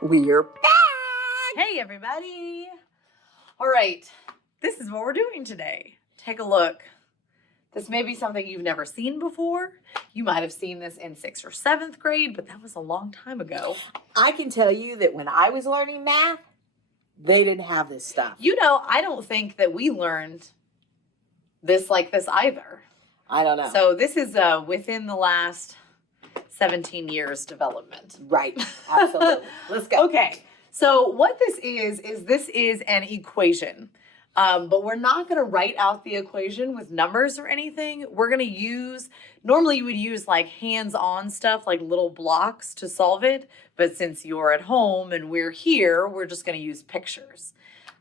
We're back. Hey, everybody. All right, this is what we're doing today. Take a look. This may be something you've never seen before. You might have seen this in 6th or 7th grade, but that was a long time ago. I can tell you that when I was learning math, they didn't have this stuff. You know, I don't think that we learned this like this either. I don't know. So this is within the last 17 years development. Right. Absolutely. Let's go. Okay. So what this is an equation. But we're not going to write out the equation with numbers or anything. We're going to use, normally you would use like hands-on stuff, like little blocks to solve it. But since you're at home and we're here, we're just going to use pictures.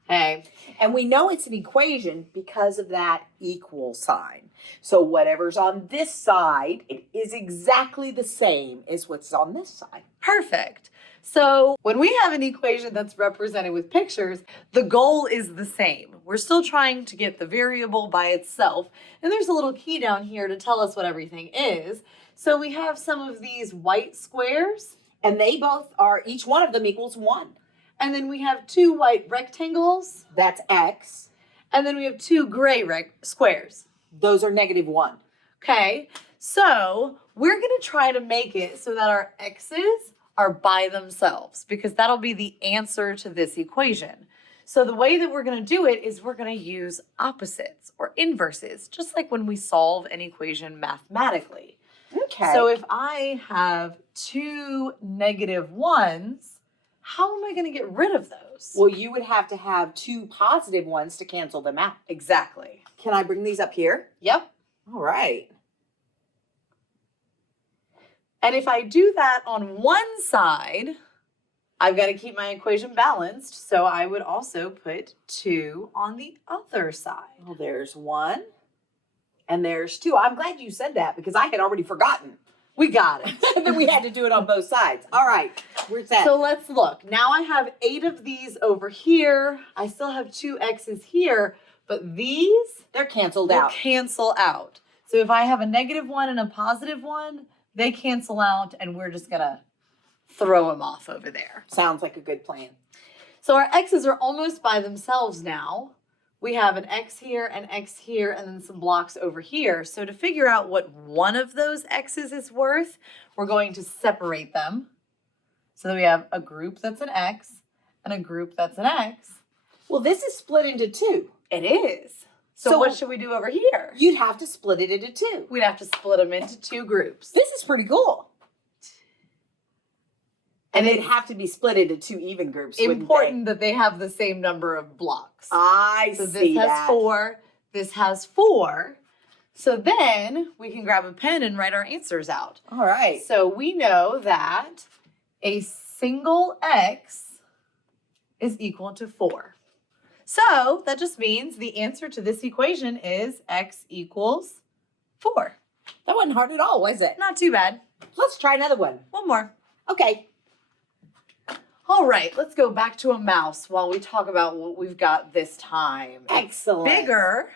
Okay. And we know it's an equation because of that equal sign. So whatever's on this side, it is exactly the same as what's on this side. Perfect. So when we have an equation that's represented with pictures, the goal is the same. We're still trying to get the variable by itself. And there's a little key down here to tell us what everything is. So we have some of these white squares. And they both are, each one of them equals 1. And then we have 2 white rectangles. That's x. And then we have 2 gray squares. Those are -1. Okay, so we're going to try to make it so that our x's are by themselves because that'll be the answer to this equation. So the way that we're going to do it is we're going to use opposites or inverses, just like when we solve an equation mathematically. Okay. So if I have 2 -1s, how am I going to get rid of those? Well, you would have to have 2 positive ones to cancel them out. Exactly. Can I bring these up here? Yep. All right. And if I do that on one side, I've got to keep my equation balanced. So I would also put 2 on the other side. Well, there's 1 and there's 2. I'm glad you said that because I had already forgotten. We got it. And then we had to do it on both sides. All right. Where's that? So let's look. Now I have 8 of these over here. I still have 2 x's here, but these they're canceled will out. cancel out. So if I have a -1 and a +1, they cancel out and we're just going to throw them off over there. Sounds like a good plan. So our x's are almost by themselves now. We have an x here, and then some blocks over here. So to figure out what one of those x's is worth, we're going to separate them. So that we have a group that's an x and a group that's an x. Well, this is split into 2. It is. So what should we do over here? You'd have to split it into 2. We'd have to split them into 2 groups. This is pretty cool. And And it'd have to be split into 2 even groups. Important that they have the same number of blocks. I So see this has that. 4, this has 4. So then we can grab a pen and write our answers out. All right. So we know that a single x is equal to 4. So that just means the answer to this equation is x equals 4. That wasn't hard at all, was it? Not too bad. Let's try another one. One more. Okay. All right, let's go back to a mouse while we talk about what we've got this time. Excellent. Bigger,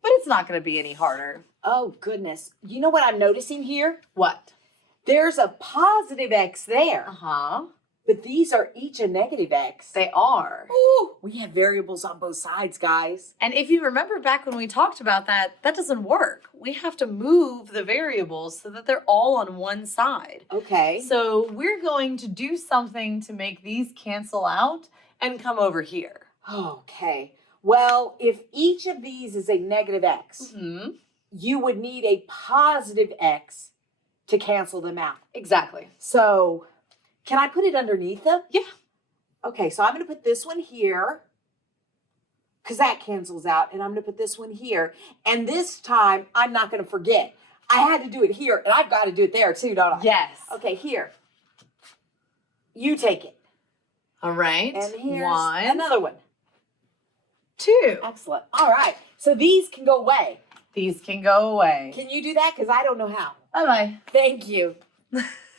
but it's not going to be any harder. Oh, goodness. You know what I'm noticing here? What? There's a positive x there, Uh-huh. but these are each a negative x. They are. Ooh, we have variables on both sides, guys. And if you remember back when we talked about that, that doesn't work. We have to move the variables so that they're all on one side. Okay. So we're going to do something to make these cancel out and come over here. Okay. Well, if each of these is a negative x, Mm-hmm. you would need a positive x to cancel them out. Exactly. So, can I put it underneath them? Yeah. Okay, so I'm going to put this one here because that cancels out, and I'm going to put this one here. And this time, I'm not going to forget. I had to do it here, and I've got to do it there too, don't I? Yes. Okay, here. You take it. All right. And here's 1, another one. 2. Excellent. All right, so these can go away. These can go away. Can you do that? Because I don't know how. Bye-bye. Thank you.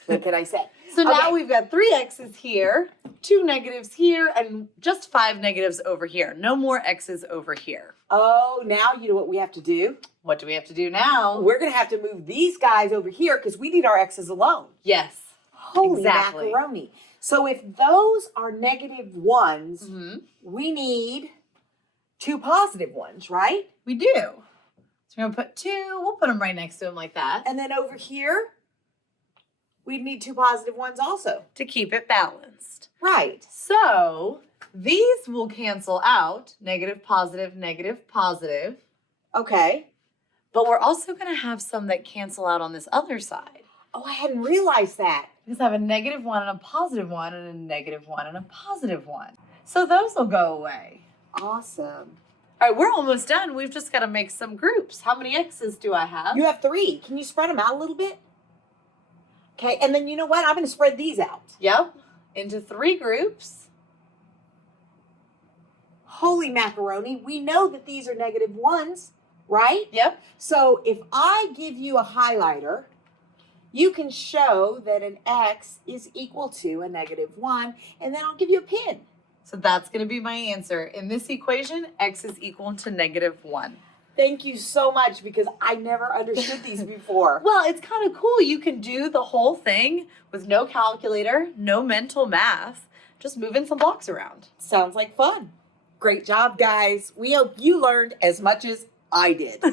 What can I say? So now Okay. we've got 3 x's here, 2 negatives here, and just 5 negatives over here. No more x's over here. Oh, now you know what we have to do? What do we have to do now? We're going to have to move these guys over here because we need our x's alone. Yes. Holy Exactly. macaroni. So if those are negative ones, Mm-hmm. we need 2 positive ones, right? We do. So we're gonna put 2. We'll put them right next to them like that And then over here, we'd need 2 positive ones also. to keep it balanced. Right. So these will cancel out, negative, positive, negative, positive. Okay. But we're also going to have some that cancel out on this other side. Oh, I hadn't realized that. Because I have a negative 1 and a positive 1 and a negative 1 and a positive 1. So those will go away. Awesome. All right, we're almost done. We've just got to make some groups. How many X's do I have? You have 3. Can you spread them out a little bit? Okay, and then you know what? I'm going to spread these out. Yep, into 3 groups. Holy macaroni, we know that these are negative ones, right? Yep. So if I give you a highlighter, you can show that an X is equal to a negative 1, and then I'll give you a pin. So that's going to be my answer. In this equation, X is equal to negative 1. Thank you so much, because I never understood these before. Well, it's kind of cool. You can do the whole thing with no calculator, no mental math, just moving some blocks around. Sounds like fun. Great job, guys. We hope you learned as much as I did.